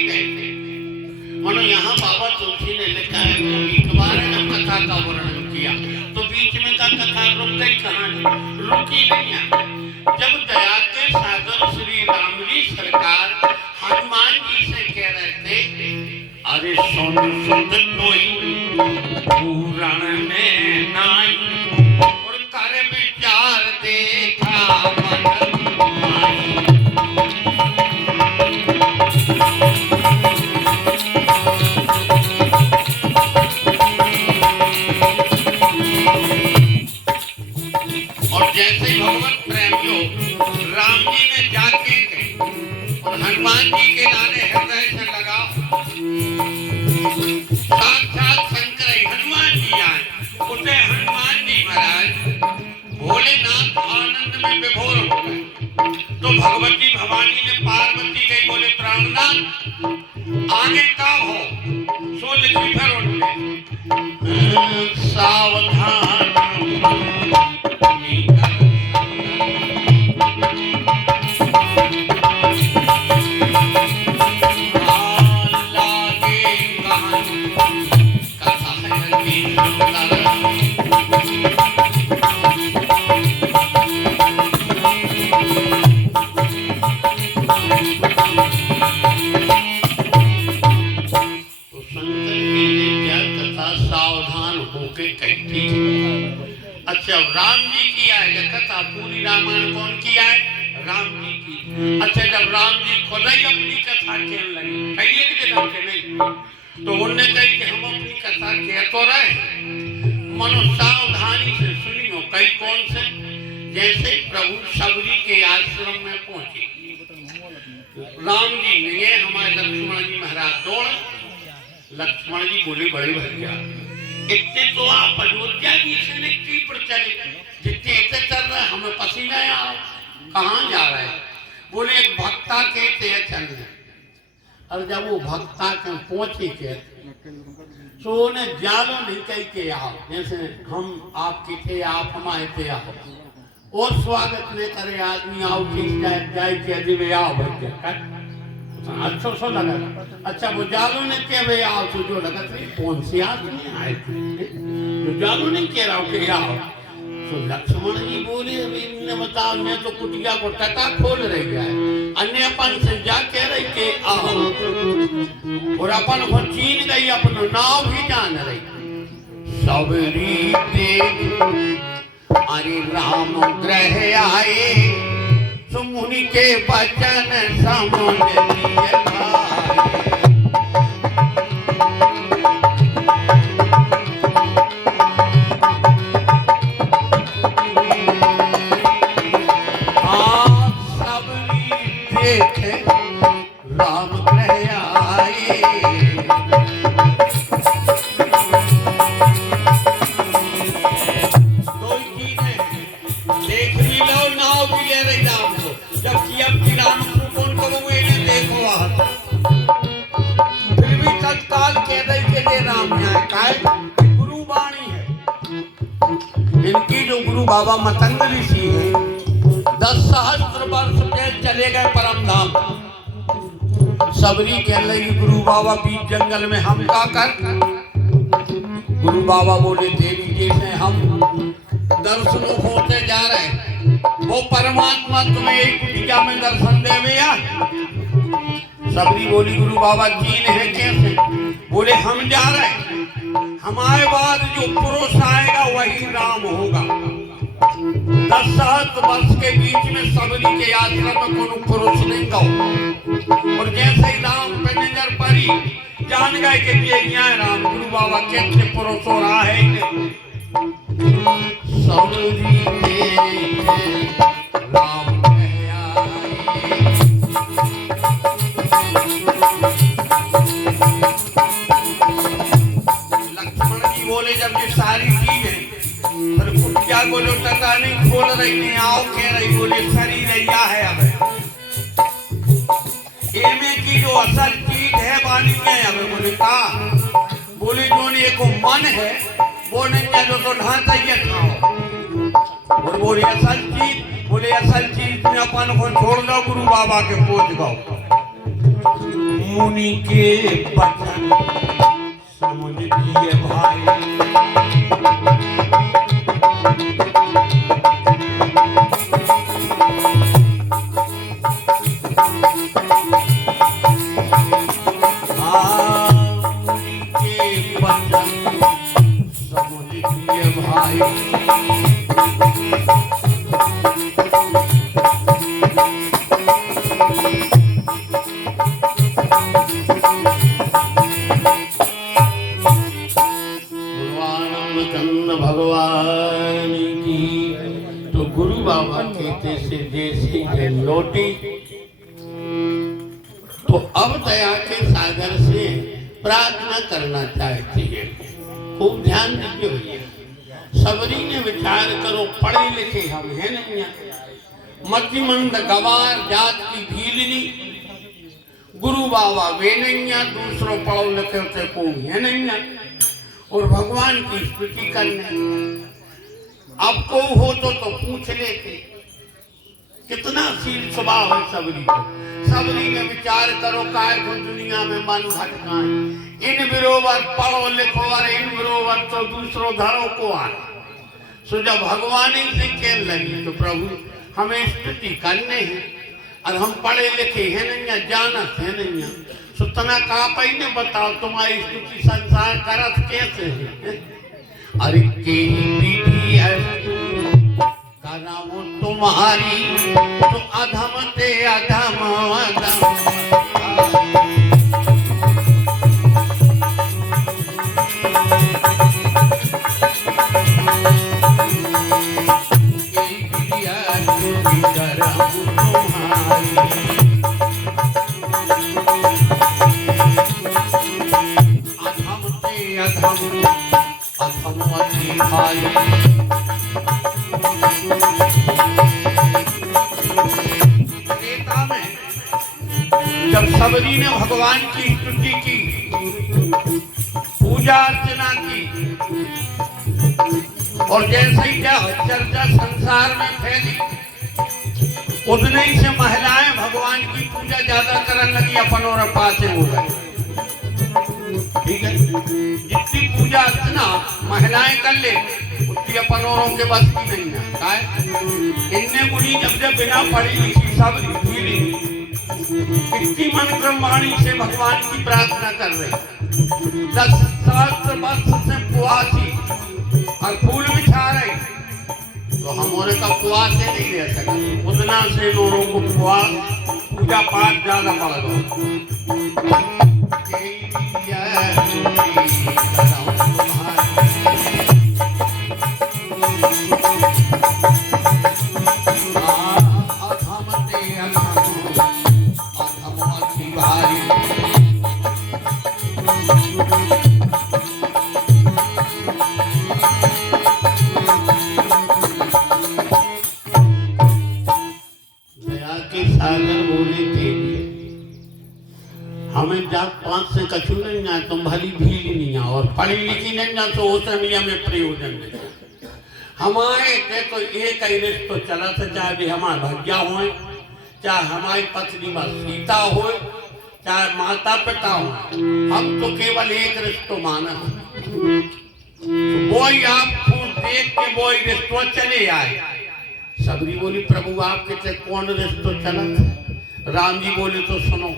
गए थे। मनो यहाँ बाबा तुलसी ने लिखा है तो एक बार जब कथा का वर्णन किया तो बीच में का कथा रुक गई, कहानी रुकी नहीं है। जब दया के सागर श्री राम जी सरकार हनुमान जी से कह रहे थे, अरे सुन सुन कोई पुराण में नाई और कर विचार देखा मन माई। और जैसे भगवत प्रेमियों राम जी ने जाके और हनुमान जी के लाने हृदय से लगा, साक्षात शंकर हनुमान जी आए। उसे हनुमान जी महाराज भोलेनाथ आनंद में विभोर हो गए। तो भगवती भवानी ने पार्वती गई, बोले प्राणनाथ आगे का हो सो लिखी फिर उनने सावधान राम जी की है कथा, पूरी रामायण कौन किया है? राम जी की। अच्छा, जब राम जी खुद ही अपनी कथा कहने लगे, कहिए कि जगह के नहीं, तो उन्होंने कही कि हम अपनी कथा कह तो रहे, मनो सावधानी से सुनियो। कई कौन से? जैसे प्रभु सबरी के आश्रम में पहुंचे, राम जी ने हमारे लक्ष्मण जी महाराज दौड़, लक्ष्मण जी बोले बड़े भैया इतने तो आप अयोध्या जी से निकली पर चले, जितने ऐसे चल रहे हमें पसीना आ, कहाँ जा रहे हैं? बोले एक भक्ता के ते चलने। और जब वो भक्ता के पहुंचे के तो उन्हें जालो नहीं कही के आओ, जैसे हम आपके थे आप हमारे थे आओ, और स्वागत न करे आदमी आओ ठीक जाए के अजीब आओ भैया अच्छा सो लगा। अच्छा, वो जालो ने कह भाई आओ तो जो लगा थे कौन से आदमी आए थे, जो जालो ने कह रहा हो कि आओ। तो लक्ष्मण जी बोले ने बताओ, मैं तो कुटिया को टका खोल रही है, अन्य अपन से जा कह रही के आओ, और अपन को चीन गई, अपना नाव भी जान रही। सबरी देख अरे राम ग्रह आए, सुमुनि के वचन समझ लिए आप सबरी देखे राम ग्रह आए। देख भी लो, नाव भी ले रही राम को, जबकि अब की राम को कौन कबूए ने देखो वहां, फिर भी तत्काल कह रही के लिए राम आए। काय गुरु वाणी है इनकी, जो गुरु बाबा मतंग ऋषि है, 10 सहस्त्र वर्ष के चले गए परम धाम। सबरी कह रही गुरु बाबा बीच जंगल में हम का कर? गुरु बाबा बोले देवी जैसे हम दर्शनों होते जा रहे हैं, वो परमात्मा तुम्हें एक कुटिया में दर्शन देवे या? सबरी बोली गुरु बाबा जीन है कैसे? बोले हम जा रहे हैं, हमारे बाद जो पुरुष आएगा वही राम होगा। 10 सहस्त्र वर्ष के बीच में सबरी के आश्रम में कोई पुरुष नहीं गाओ, और जैसे ही राम पे नजर पड़ी जान गए कि ये यहाँ राम। गुरु बाबा कैसे पुरुष हो रहा है? सबरी राम लक्ष्मण जी बोले जब ये सारी चीजें पर कुटिया को जो टका नहीं खोल रही, नहीं आओ कह रही, बोले शरीर रैया है। अब एमे की जो असल चीज है वाली है, अब बोले का? बोले जो ने को मन है वो नहीं जो तो ढांचा ही खाओ, और बोले असल चीज, बोले असल चीज में अपन को छोड़ दो, गुरु बाबा के पूज गाओ। मुनि के वचन समझ लिए भाई। भगवान की। तो गुरु बाबा कहते से जैसे लौटी तो अब दया के सागर से प्रार्थना करना चाहती है। खूब ध्यान दीजिए भैया, सबरी ने विचार करो, पढ़े लिखे हम है नहीं, मध्यमंद गवार जात की भीलनी, गुरु बाबा वे नहीं, दूसरों पढ़ो लिखे से कोई है नहीं, और भगवान की स्तुति करने। अब को हो तो पूछ लेते, कितना शील स्वभाव है सबरी को। सबरी ने विचार करो काय को दुनिया में मन भटकाए, इन विरोवर पढ़ो लिखो और इन विरोवर तो दूसरों धरो को आए। सो जब भगवान से कहने लगी तो प्रभु हमें स्तुति करने हैं, और हम पढ़े लिखे हैं नहीं, जानत है नहीं, सुतना का पाई ने बताओ तुम्हारी स्तुति संसार करत कैसे है। अरे के विधि है कराओ तुम्हारी, तो अधम ते अधम अधम। जब सबरी ने भगवान की स्तुति की, पूजा अर्चना की, और जैसे ही चर्चा संसार में फैली, उतने ही से महिलाएं भगवान की पूजा ज्यादा करने लगी, अपन और पासे हो गए। ठीक है, जितनी पूजा अर्चना महिलाएं कर ले उतनी अपन औरों के बस की नहीं है। इनने मुनि जब बिना पढ़ी लिखी सब भीली इतनी मन क्रमवाणी से भगवान की प्रार्थना कर रहे, 10 सहस्त्र वर्ष से पुआसी और फूल बिछा रहे, तो हमारे का पुआ से नहीं रह सका, उतना से लोगों को पुआ पूजा पाठ ज्यादा पड़ गया। हमें जात पांच से कछु नहीं ना, तुम भली भील नहीं आ, और पढ़ी लिखी नहीं ना, तो उस समय में प्रयोजन नहीं। हमारे देखो एक ही रिश्तो चला था, चाहे भी हमारे भैया हो, चाहे हमारी पत्नी सीता हो, चाहे माता पिता हो, हम तो केवल एक रिश्तो माना। तो वो ही आप देख के वो ही रिश्तो चले आए। सबरी बोली प्रभु आपके कौन रिश्तो चला था? राम जी बोले तो सुनो,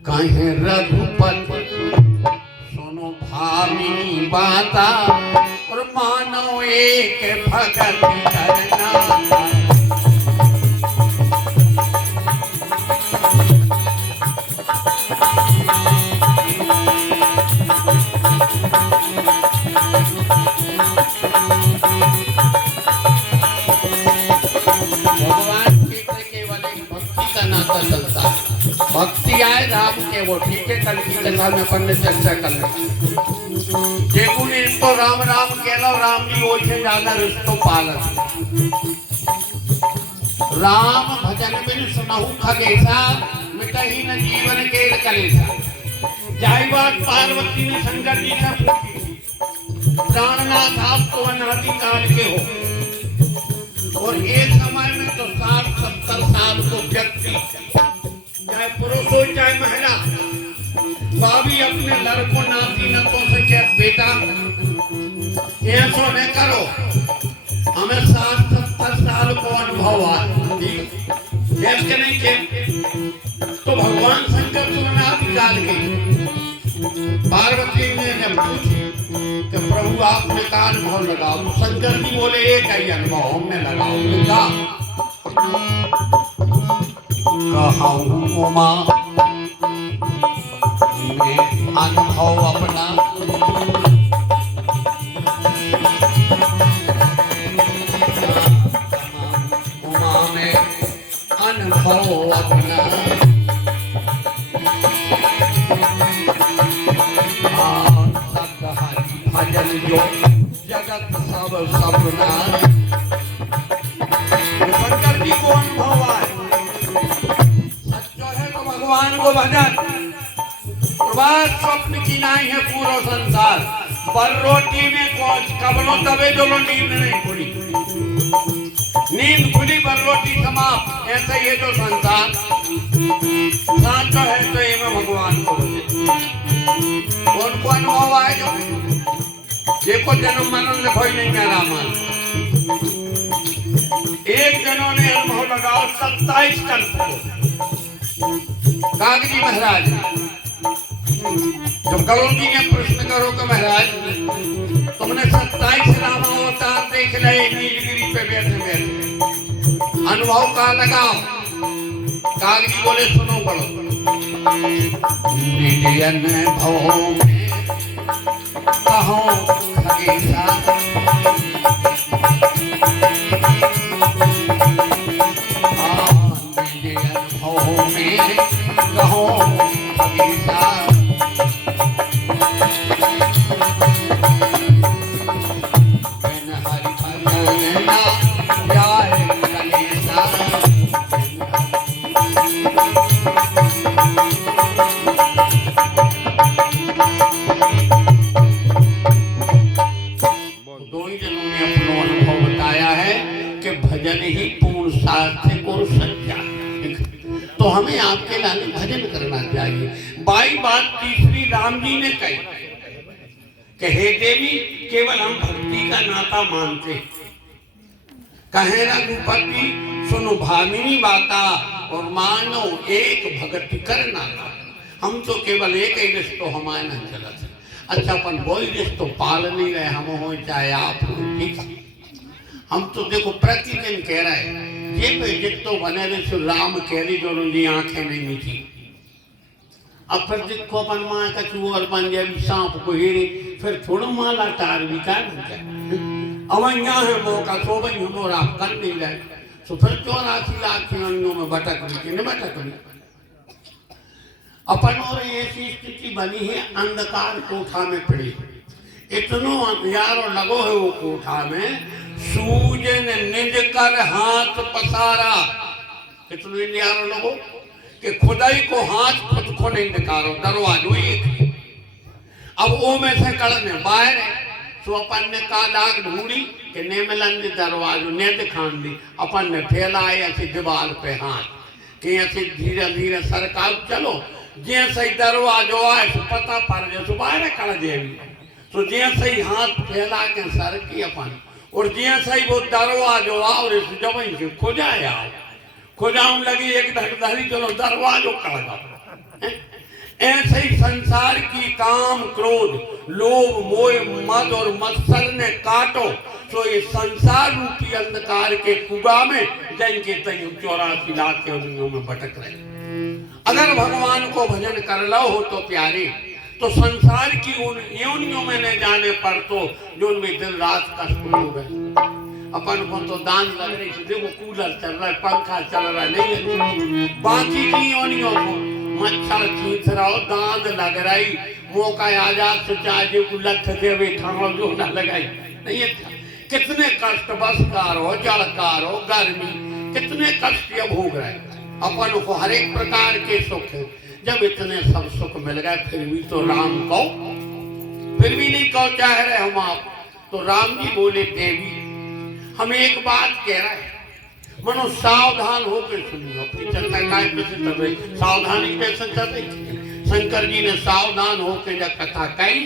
कहे रघुपति सुनो भामिनी बाता, और मानो एक भगत करना। भक्ति आए राम के वो ठीक है, कल की कथा में अपन ने चर्चा कर ली। देखो ने तो राम राम कहला, राम जी वो से ज्यादा रिश्तो पालन। राम भजन बिन सुनहु खगेसा, मिटहि न जीवन केर कलेसा। जाई बात पार्वती ने शंकर जी से पूछी, प्राणनाथ आप तो अनादि काल के हो, और एक समय में तो 60-70 साल को व्यक्ति, चाहे पुरुष हो चाहे महिला, भाभी अपने लड़कों नाती नतों से क्या बेटा ऐसा नहीं करो, हमें 60-70 साल को अनुभव है, के नहीं के तो भगवान शंकर सुनाधिकार के पार्वती ने जब पूछी कि प्रभु आपने का अनुभव लगाओ, तो शंकर जी बोले एक ही अनुभव हमने लगाओ। कहूँ उमा मैं अनुभव अपना उमा में अनुभव अपना भजन जो जगत सब सपना। शंकर जी को अनुभव आए सच्चा है तो भगवान को भजन, प्रभात स्वप्न की नहीं है पूरा संसार, पर रोटी में कबलो तबे जो नींद नहीं खुली, नींद खुली पर रोटी समाप्त, ऐसे ये जो संसार साचा है तो ये में भगवान को भजन। उनको अनुभव आएगा, देखो जन्म मरण में कोई नहीं कह रहा, एक जनों ने अनुभव लगाओ 27 कल्प को। कागजी महाराज जब करो जी ने प्रश्न करो कि महाराज तुमने 27 रामावतार देख रहे नीलगिरी पे बैठे बैठे, अनुभव का लगाओ। कागजी बोले सुनो पढ़ो। अनुभव में कहो खगेशा, अनुभव में कहो खगेशा, हरि भजन ना जाए कलेशा। भजन ही पूर्ण सार्थक और सच्चा, तो हमें आपके लाने भजन करना चाहिए। बाई बात तीसरी राम जी ने कही कि हे देवी केवल हम भक्ति का नाता मानते, कहे रघुपति सुनो भामिनी बाता, और मानो एक भक्ति कर नाता, हम तो केवल एक ही रिश्तो हमारे न चला। अच्छा अपन वही रिश्तो पाल नहीं रहे, हम हो चाहे आप हो, ठीक है। हम तो देखो प्रतिदिन कह रहे हैं ये पे जितो बने रहे राम कह रही दोनों जी आंखें नहीं मीठी, अब फिर देखो अपन माँ का चूहर बन जाए सांप को हेरे, फिर थोड़ा माला तार भी का अब यहाँ है मौका सो भाई हम और आप कर नहीं रहे, तो फिर 84 लाख खिलाड़ियों में भटक रही न भटक रही। अपन और ऐसी स्थिति बनी है, अंधकार कोठा में पड़ी, इतनो अंधियारो लगो है वो कोठा में, सूजन निज कर हाथ पसारा, कितने अंधियारो लगो कि खुदाई को हाथ खुद को नहीं निकालो, दरवाजो एक। अब वो में से कड़ने बाहर है, तो अपन ने का लाग ढूंढी कि ने मिलन दरवाजो ने दिखान दी, अपन ने फैलाए ऐसी दीवार पे हाथ कि ऐसे धीरे धीरे सरकार चलो, जैसे ही दरवाजो आए तो पता पड़ जाए तो बाहर कड़ जाएगी, तो जैसे ही हाथ फैला के सर की अपन, और जैसे ही वो दरवाजो आओ और इस जमीन से खुजाया खुजाऊं लगी एक धड़ी चलो दरवाजो कड़ गया। ऐसे ही संसार की काम क्रोध लोभ मोह मद और मत्सर ने काटो, तो ये संसार रूपी अंधकार के कुआ में जिनके तय 84 लाख योनियों में भटक रहे। अगर भगवान को भजन कर लो हो तो प्यारे, तो संसार की उन योनियों में न जाने पर तो जो उनमें दिन रात कष्ट हो गए। अपन को तो दान लग रही है, देखो कूलर चल रहा है, पंखा चल रहा है, नहीं बाकी की योनियों को मच्छर खींच रहा हो, दांत लग रही, मौका आजाद से चाहे को लख देवे ठाव जो न लगाई नहीं है। कितने कष्ट बसकार हो, जलकार हो, गर्मी, कितने कष्ट ये भोग रहे। अपन को हर एक प्रकार के सुख है, जब इतने सब सुख मिल गए फिर भी तो राम को फिर भी नहीं कहो चाह रहे हम आप, तो राम जी बोले देवी हम एक बात कह रहे हैं, मनो सावधान होकर सुनियो। अपनी चर्चा काय पे चल रही, सावधानी कैसे चल रही, शंकर जी ने सावधान होकर जब कथा कही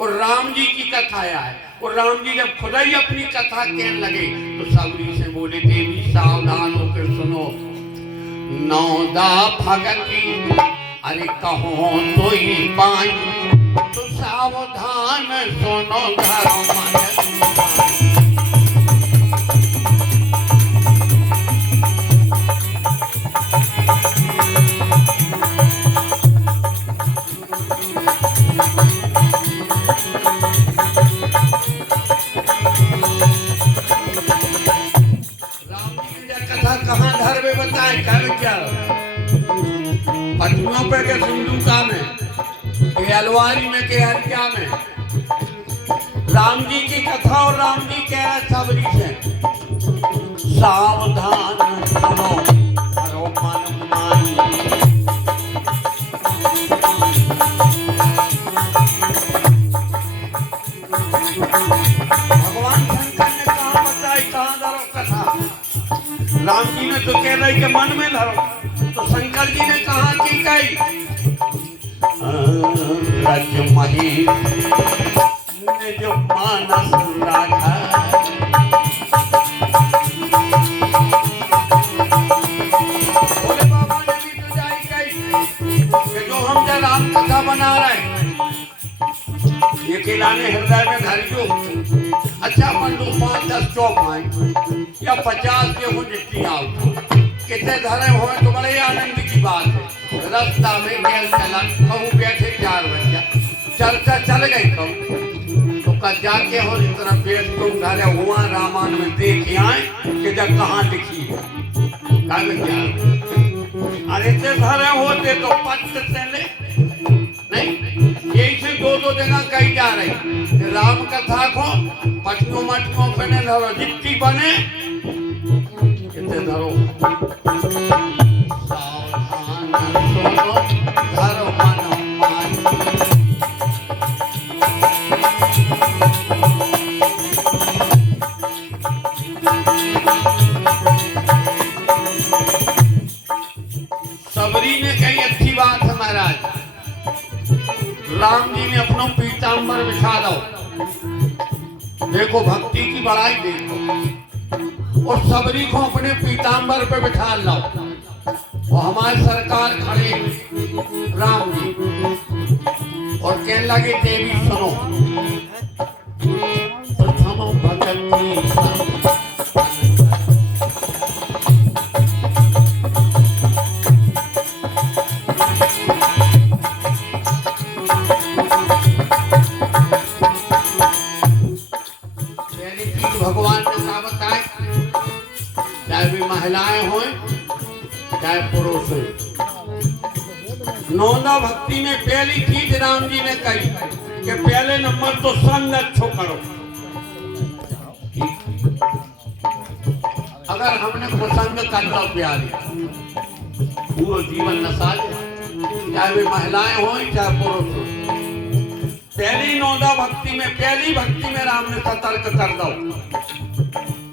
और राम जी की कथा आए और राम जी जब खुद ही अपनी कथा कहने लगे तो सबरी से बोले देवी सावधान होकर सुनो। नौदा भगती अरे कहो तो ही पाई तो सावधान सुनो धर्म पटुओं पे के सिंधुका में के अलवारी में के हरिया में राम जी की कथा और राम जी कह रहे सबरी से सावधान सुनो करो मन मानी। भगवान शंकर ने कहा बताई कहाँ धरो कथा। राम जी ने तो कह रही कि मन में धरो तो शंकर जी ने कहा कि कई रज महेश ने जो मानस राखा बोले बाबा ने भी तो जाई कही कि जो हम जो राम कथा बना रहे ये खिलाने हृदय में धरियो। अच्छा मन लो 5-10 चौक आए या 50 के हो जितनी आओ कितने धरे हुए तो बड़े आनंद की बात है। रास्ता में गेल चला कहूँ बैठे 4 बजे चर्चा चल गई कहूँ तो कल जाके हो इस तरह पेट को उठाया हुआ रामायण में देख आए कि जब कहाँ लिखी है अरे से धरे होते तो पत्र चले नहीं यही से 2-2 जगह कही जा रही राम कथा को पटकों मटकों पे न धरो जितनी बने कितने धरो सावधान सुनो धरो मन मानी। सबरी ने कही अच्छी बात है महाराज राम जी ने अपना पीतांबर बिछा दो देखो भक्ति की बड़ाई देखो और सबरी को अपने पीतांबर पे बिठा लो। वो हमारे सरकार खड़े राम जी और कहने लगे देवी सुनो प्रथम भगत भगवान ने कहा बताए चाहे भी महिलाएं हो चाहे पुरुष हो। नौदा भक्ति में पहली चीज राम जी ने कही कि पहले नंबर तो संग अच्छो करो। अगर हमने कुसंग कर लो प्यारी पूरा जीवन नशा चाहे भी महिलाएं हो चाहे पुरुष हो। पहली नौदा भक्ति में पहली भक्ति में राम ने सतर्क कर दो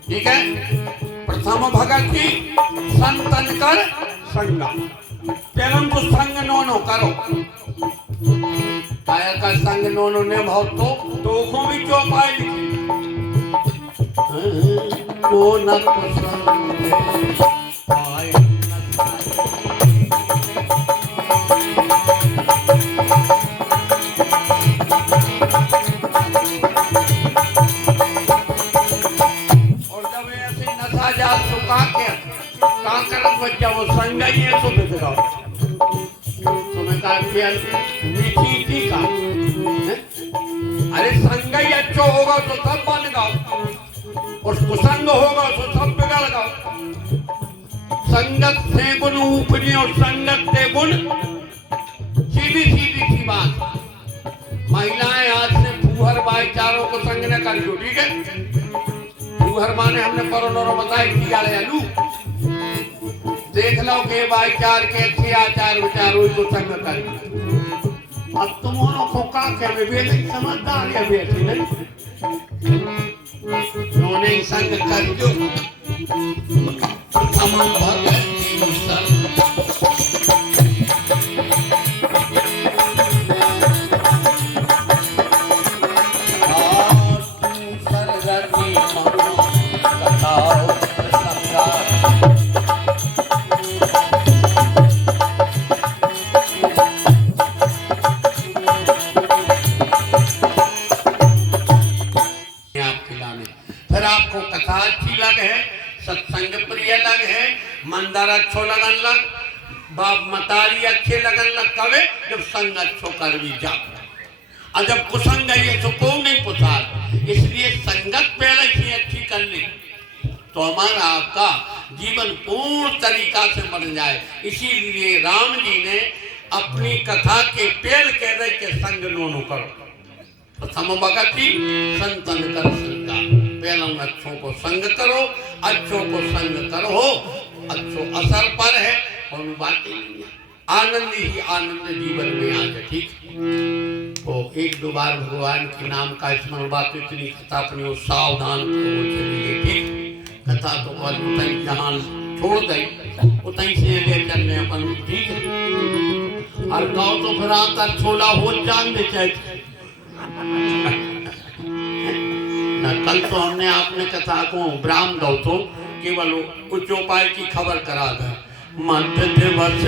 ठीक है। प्रथम भगत की संतन कर संगा पहले तो संग नोनो करो काया का संग नोनो ने भाव तो भी चौपाई को न पसंद पाए वो संग ही है तो बिगड़ो तुम्हें कहा मीठी थी का अरे संग ही अच्छो होगा तो सब बन गाओ और कुसंग होगा तो सब बिगड़ गाओ। संगत से गुण उपजे और संगत से गुण सीधी सीधी सी बात। महिलाएं आज से फूहर भाईचारों को संग न करियो ठीक है। फूहर माने हमने परोनों बताई की आले आलू देख लो के भाईचार के अच्छे आचार विचार को संग कर। अब तुम्हारा को का के वे नहीं समझदार है बेटी नहीं उन्होंने संग कर जो तमाम भर फिर आपको कथा अच्छी लग है, सत्संग प्रिय लग है, मंदिर अच्छो लगन लग, बाप मतारी अच्छे लगन लग, कवे जब संग अच्छो कर भी जा। और जब कुसंग है ये तो को नहीं पुछार, इसलिए संगत पहले ही अच्छी कर ली तो हमारा आपका जीवन पूर्ण तरीका से बन जाए। इसीलिए राम जी ने अपनी कथा के पेड़ कह रहे के संग नोनो करो, प्रथम भगति संतन कर संगा, पहला अच्छों को संग करो, अच्छों को संग करो, अच्छो असर पर है और बात ही नहीं है, आनंद ही आनंद जीवन में आ जाए। ठीक तो एक दो बार भगवान के नाम का स्मरण बात इतनी कथा अपनी सावधान वो चलिए। ठीक कथा तो बहुत जहाँ छोड़ गई उतनी से ले चलने अपन ठीक है। और गाँव तो फिर आता छोला हो जान दे चाहे ना। कल तो हमने आपने कथा को ब्राह्म दो तो केवल उच्चोपाय की खबर करा गए। मध्य दिवस